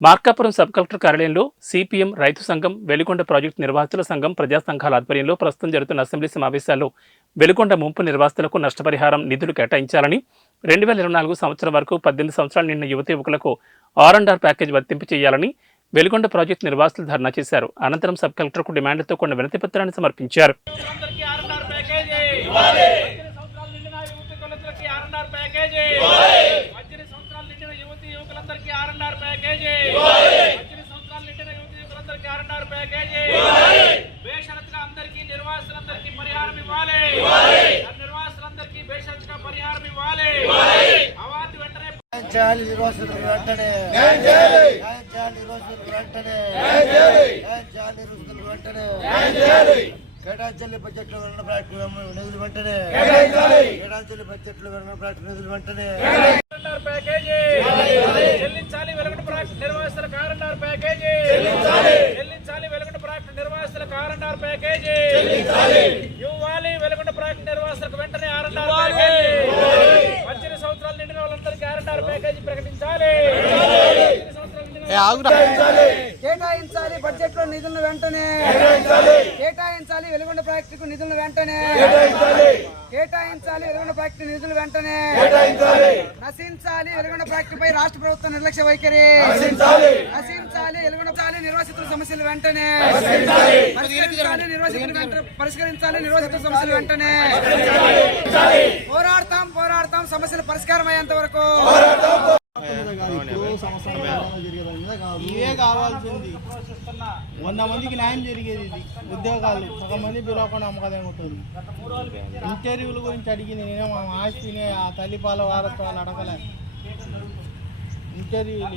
Markapuram sub collector కార్యాలయంలో CPM రైతు సంఘం వెలిగొండ ప్రాజెక్టు నిర్వాసితుల సంఘం ప్రజా సంఘాల ఆధ్వర్యంలో ప్రస్తుతం జరుగుతున్న అసెంబ్లీ సమావేశాల్లో వెలిగొండ ముంపు నిర్వాసితులకు నష్టపరిహారం నిధులు కేటాయించాలని రెండు వేల ఇరవై నాలుగు సంవత్సరం వరకు పద్దెనిమిది సంవత్సరాలు నిండిన యువత యువకులకు ఆర్ అండ్ ఆర్ ప్యాకేజ్ వర్తింపు చేయాలని వెలిగొండ ప్రాజెక్టు నిర్వాసితులు ధర్నా చేశారు. అనంతరం సబ్ కలెక్టర్కు డిమాండ్లతో కొన్ని వినతి పత్రాన్ని సమర్పించారు. ప్యాకేజీ పద్దెనిమిది సంవత్సరాలు నిండిన యువతి యువకులందరికీ ఆర్ఎన్ఆర్ ప్యాకేజీ పద్దెనిమిది సంవత్సరాలు నిండిన యువతి యువకులందరికీ ఆర్ఎన్ఆర్ ప్యాకేజీ పద్దెనిమిది సంవత్సరాలు నిండిన యువతి యువకులందరికీ ఆర్ఎన్ఆర్ ప్యాకేజీ బేషరతుగా అందరికీ నిర్వాసులందరికీ పరిహారం ఇవ్వాలి. నిర్వాసులందరికీ బేషరతుగా పరిహారం ఇవ్వాలి. అవార్డు వెంటనే చేయాలి నిర్వాసితులకు వెంటనే. చేయాలి నిర్వాసితులకు వెంటనే. చేయాలి నిర్వాసితులకు వెంటనే. కేటాయించాలి బడ్జెట్లో విరమణ ప్రాజెక్టు నిధులు వెంటనే. కేటాయించాలి. కేటాయించాలి బడ్జెట్లో విరమణ ప్రాజెక్టు నిధులు వెంటనే. RNR package. చెల్లించాలి వెలుగుడు ఆర్ఎన్ఆర్ ప్యాకేజీ చెల్లించాలి చెల్లించాలి వెలుగుడు ప్రాజెక్ట్ ఆర్ఎన్ఆర్ ప్యాకేజీ. ఇవ్వాలి వెలుగుడు ప్రాజెక్ట్ వెంటనే ఆర్ఎన్ఆర్ ప్యాకేజీ. పద్దెనిమిది సంవత్సరాలు నిండిన వాళ్ళందరికీ ఆర్ఎన్ఆర్ ప్యాకేజీ ప్రకటించాలి. పద్దెనిమిది సంవత్సరాలు నిండిన కేటాయించాలి బడ్జెట్లో నిధులను వెంటనే. కేటాయించాలి. వెలుగొండ ప్రాజెక్టుకు నిధులను వెంటనే. కేటాయించాలి. వెలుగొండ ప్రాజెక్టు నిధులు వెంటనే. నశించాలి వెలుగొండ ప్రాజెక్టుపై రాష్ట్ర ప్రభుత్వం నిర్లక్ష్య వైఖరి. సమస్యలు వెంటనే పరిష్కరించాలి నిర్వాసితుల సమస్యలు వెంటనే పోరాడతాం పోరాడతాం సమస్యలు పరిష్కారం అయ్యేంత వరకు. ఇవే కావాల్సింది. వంద మందికి న్యాయం జరిగేది ఇది. ఉద్యోగాలు సగం మంది పిలవకుండా అమ్మకదేమవుతుంది ఇంటర్వ్యూల గురించి అడిగింది నేనే మా ఆస్తిని ఆ తల్లిపాల వారత్వాలు అడగలే. ఇంటర్వ్యూలు